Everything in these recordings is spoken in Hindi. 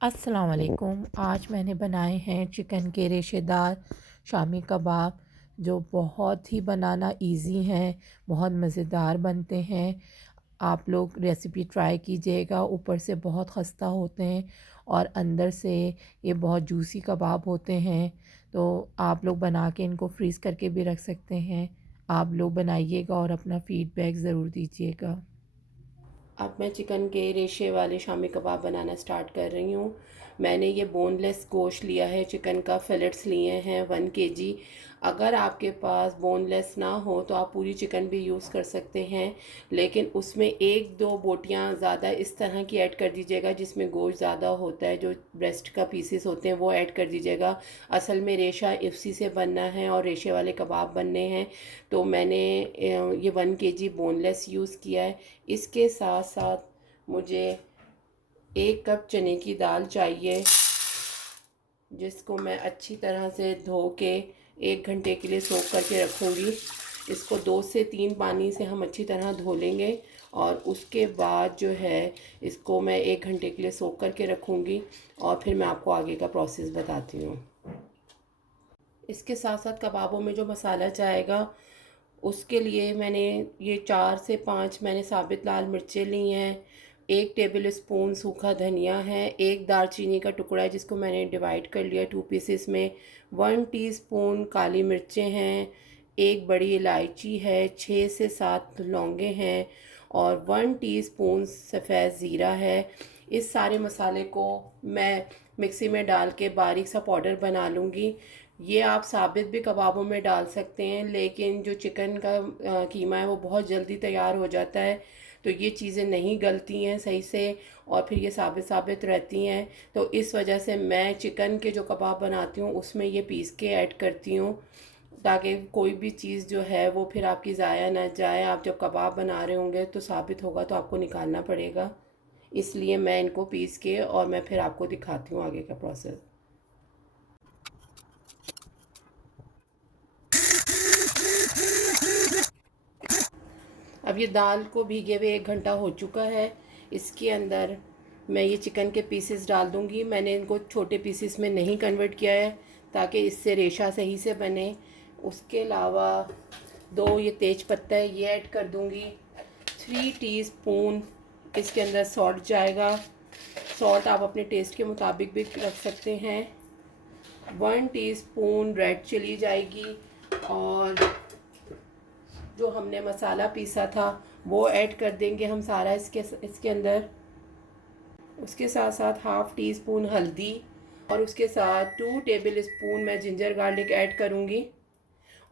अस्सलाम वालेकुम। आज मैंने बनाए हैं चिकन के रेशेदार शामी कबाब, जो बहुत ही बनाना इजी हैं, बहुत मज़ेदार बनते हैं। आप लोग रेसिपी ट्राई कीजिएगा। ऊपर से बहुत खस्ता होते हैं और अंदर से ये बहुत जूसी कबाब होते हैं। तो आप लोग बना के इनको फ्रीज़ करके भी रख सकते हैं। आप लोग बनाइएगा और अपना फ़ीडबैक ज़रूर दीजिएगा। अब मैं चिकन के रेशे वाले शामी कबाब बनाना स्टार्ट कर रही हूँ। मैंने ये बोनलेस गोश्त लिया है, चिकन का फिलेट्स लिए हैं 1 kg। अगर आपके पास बोनलेस ना हो तो आप पूरी चिकन भी यूज़ कर सकते हैं, लेकिन उसमें एक दो बोटियाँ ज़्यादा इस तरह की ऐड कर दीजिएगा जिसमें गोश्त ज़्यादा होता है, जो ब्रेस्ट का पीसेस होते हैं वो ऐड कर दीजिएगा। असल में रेशा इफ्सी से बनना है और रेशे वाले कबाब बनने हैं। तो मैंने ये 1 kg बोनलेस यूज़ किया है। इसके साथ साथ मुझे 1 कप चने की दाल चाहिए, जिसको मैं अच्छी तरह से धो के 1 घंटे के लिए सोख करके रखूँगी। इसको 2 से 3 पानी से हम अच्छी तरह धो लेंगे और उसके बाद जो है इसको मैं 1 घंटे के लिए सोख करके रखूँगी और फिर मैं आपको आगे का प्रोसेस बताती हूँ। इसके साथ साथ कबाबों में जो मसाला जाएगा उसके लिए मैंने ये 4 से 5 मैंने साबित लाल मिर्चें ली हैं, 1 टेबल स्पून सूखा धनिया है, एक दालचीनी का टुकड़ा है जिसको मैंने डिवाइड कर लिया 2 पीसेस में, 1 टीस्पून काली मिर्चें हैं, एक बड़ी इलायची है, 6 से 7 लौंगे हैं और 1 टीस्पून सफ़ेद ज़ीरा है। इस सारे मसाले को मैं मिक्सी में डाल के बारीक सा पाउडर बना लूँगी। ये आप साबित भी कबाबों में डाल सकते हैं, लेकिन जो चिकन का कीमा है वो बहुत जल्दी तैयार हो जाता है, तो ये चीज़ें नहीं गलती हैं सही से और फिर ये साबित साबित रहती हैं। तो इस वजह से मैं चिकन के जो कबाब बनाती हूँ उसमें ये पीस के ऐड करती हूँ, ताकि कोई भी चीज़ जो है वो फिर आपकी ज़ाया ना जाए। आप जब कबाब बना रहे होंगे तो साबित होगा तो आपको निकालना पड़ेगा, इसलिए मैं इनको पीस के और मैं फिर आपको दिखाती हूँ आगे का प्रोसेस। अब ये दाल को भीगे हुए 1 घंटा हो चुका है। इसके अंदर मैं ये चिकन के पीसेस डाल दूँगी। मैंने इनको छोटे पीसेस में नहीं कन्वर्ट किया है ताकि इससे रेशा सही से बने। उसके अलावा 2 ये तेज पत्ता है ये ऐड कर दूँगी। 3 टीस्पून इसके अंदर सॉल्ट जाएगा। सॉल्ट आप अपने टेस्ट के मुताबिक भी रख सकते हैं। 1 टीस्पून रेड चिली जाएगी और जो हमने मसाला पीसा था वो ऐड कर देंगे हम सारा इसके अंदर। उसके साथ साथ 1/2 टीस्पून हल्दी और उसके साथ 2 टेबल स्पून मैं जिंजर गार्लिक ऐड करूँगी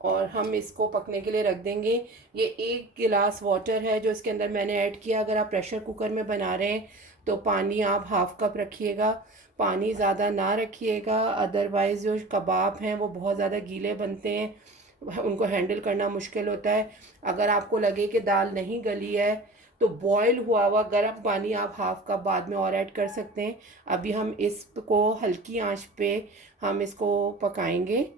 और हम इसको पकने के लिए रख देंगे। ये 1 गिलास वाटर है जो इसके अंदर मैंने ऐड किया। अगर आप प्रेशर कुकर में बना रहे हैं तो पानी आप 1/2 कप रखिएगा, पानी ज़्यादा ना रखिएगा, अदरवाइज़ जो कबाब हैं वो बहुत ज़्यादा गीले बनते हैं, उनको हैंडल करना मुश्किल होता है। अगर आपको लगे कि दाल नहीं गली है तो बॉयल हुआ हुआ गर्म पानी आप 1/2 कप बाद में और ऐड कर सकते हैं। अभी हम इसको हल्की आंच पे हम इसको पकाएंगे।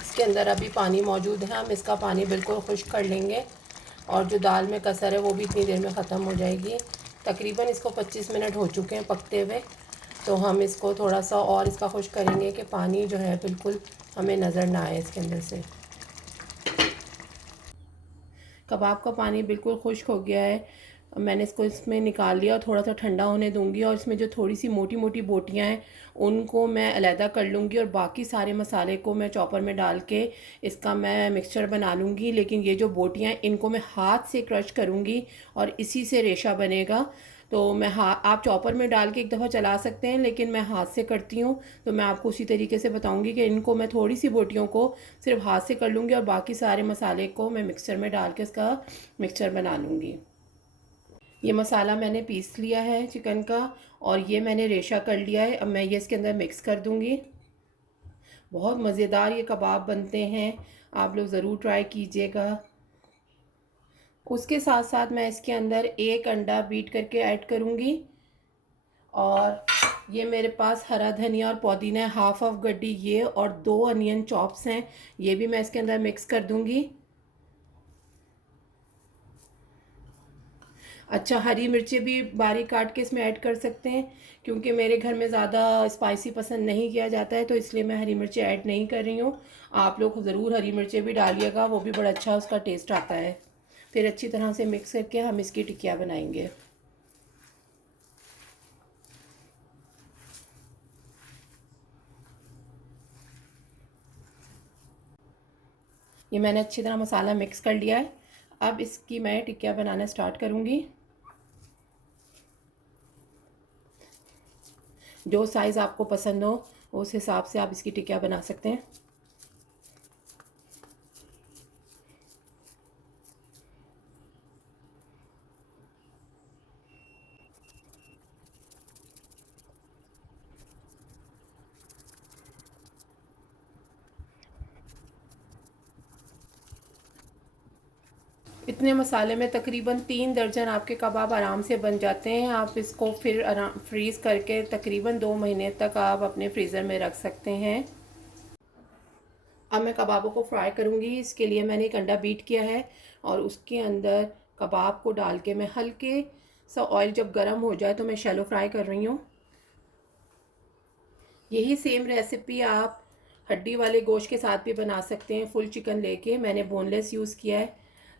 इसके अंदर अभी पानी मौजूद है, हम इसका पानी बिल्कुल खुश्क कर लेंगे और जो दाल में कसर है वो भी इतनी देर में ख़त्म हो जाएगी। तकरीबन इसको 25 मिनट हो चुके हैं पकते हुए, तो हम इसको थोड़ा सा और इसका खुश्क करेंगे कि पानी जो है बिल्कुल हमें नज़र ना आए इसके अंदर से। कबाब का पानी बिल्कुल खुश्क हो गया है। मैंने इसको इसमें निकाल लिया और थोड़ा सा ठंडा होने दूंगी और इसमें जो थोड़ी सी मोटी मोटी बोटियां हैं उनको मैं अलहदा कर लूँगी और बाकी सारे मसाले को मैं चॉपर में डाल के इसका मैं मिक्सचर बना लूँगी। लेकिन ये जो बोटियां हैं इनको मैं हाथ से क्रश करूँगी और इसी से रेशा बनेगा। तो मैं आप चॉपर में डाल के एक दफ़ा चला सकते हैं, लेकिन मैं हाथ से करती हूँ तो मैं आपको उसी तरीके से बताऊँगी कि इनको मैं थोड़ी सी बोटियों को सिर्फ हाथ से कर लूँगी और बाकी सारे मसाले को मैं मिक्सर में डाल के इसका मिक्सचर बना लूँगी। ये मसाला मैंने पीस लिया है चिकन का और ये मैंने रेशा कर लिया है। अब मैं ये इसके अंदर मिक्स कर दूँगी। बहुत मज़ेदार ये कबाब बनते हैं, आप लोग ज़रूर ट्राई कीजिएगा। उसके साथ साथ मैं इसके अंदर एक अंडा बीट करके ऐड करूँगी और ये मेरे पास हरा धनिया और पुदीना है, हाफ ऑफ गड्डी ये, और 2 अनियन चॉप्स हैं, ये भी मैं इसके अंदर मिक्स कर दूंगी। अच्छा, हरी मिर्ची भी बारीक काट के इसमें ऐड कर सकते हैं, क्योंकि मेरे घर में ज़्यादा स्पाइसी पसंद नहीं किया जाता है, तो इसलिए मैं हरी मिर्ची ऐड नहीं कर रही हूँ। आप लोग ज़रूर हरी मिर्ची भी डालिएगा, वो भी बड़ा अच्छा उसका टेस्ट आता है। फिर अच्छी तरह से मिक्स करके हम इसकी टिक्कियाँ बनाएंगे। ये मैंने अच्छी तरह मसाला मिक्स कर लिया है। अब इसकी मैं टिक्कियाँ बनाना स्टार्ट करूँगी। जो साइज़ आपको पसंद हो उस हिसाब से आप इसकी टिक्कियाँ बना सकते हैं। इतने मसाले में तकरीबन 3 दर्जन आपके कबाब आराम से बन जाते हैं। आप इसको फिर आराम फ्रीज़ करके तकरीबन 2 महीने तक आप अपने फ्रीज़र में रख सकते हैं। अब मैं कबाबों को फ्राई करूँगी। इसके लिए मैंने एक अंडा बीट किया है और उसके अंदर कबाब को डाल के मैं हल्के सा ऑयल जब गर्म हो जाए तो मैं शैलो फ्राई कर रही हूँ। यही सेम रेसिपी आप हड्डी वाले गोश्त के साथ भी बना सकते हैं। फुल चिकन लेके मैंने बोनलेस यूज़ किया है,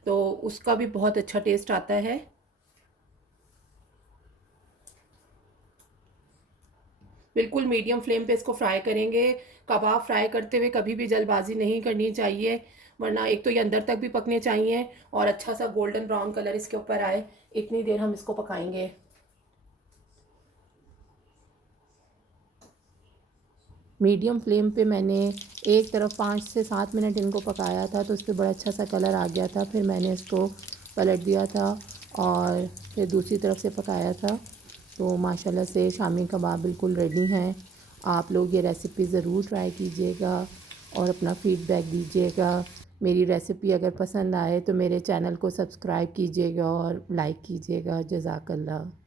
तो उसका भी बहुत अच्छा टेस्ट आता है। बिल्कुल मीडियम फ्लेम पे इसको फ्राई करेंगे। कबाब फ्राई करते हुए कभी भी जल्दबाजी नहीं करनी चाहिए, वरना एक तो ये अंदर तक भी पकने चाहिए और अच्छा सा गोल्डन ब्राउन कलर इसके ऊपर आए, इतनी देर हम इसको पकाएंगे। मीडियम फ्लेम पे मैंने एक तरफ 5 से 7 मिनट इनको पकाया था, तो इस पर बड़ा अच्छा सा कलर आ गया था। फिर मैंने इसको पलट दिया था और फिर दूसरी तरफ से पकाया था। तो माशाल्लाह से शामी कबाब बिल्कुल रेडी हैं। आप लोग ये रेसिपी ज़रूर ट्राई कीजिएगा और अपना फ़ीडबैक दीजिएगा। मेरी रेसिपी अगर पसंद आए तो मेरे चैनल को सब्सक्राइब कीजिएगा और लाइक कीजिएगा। जज़ाकल्लाह।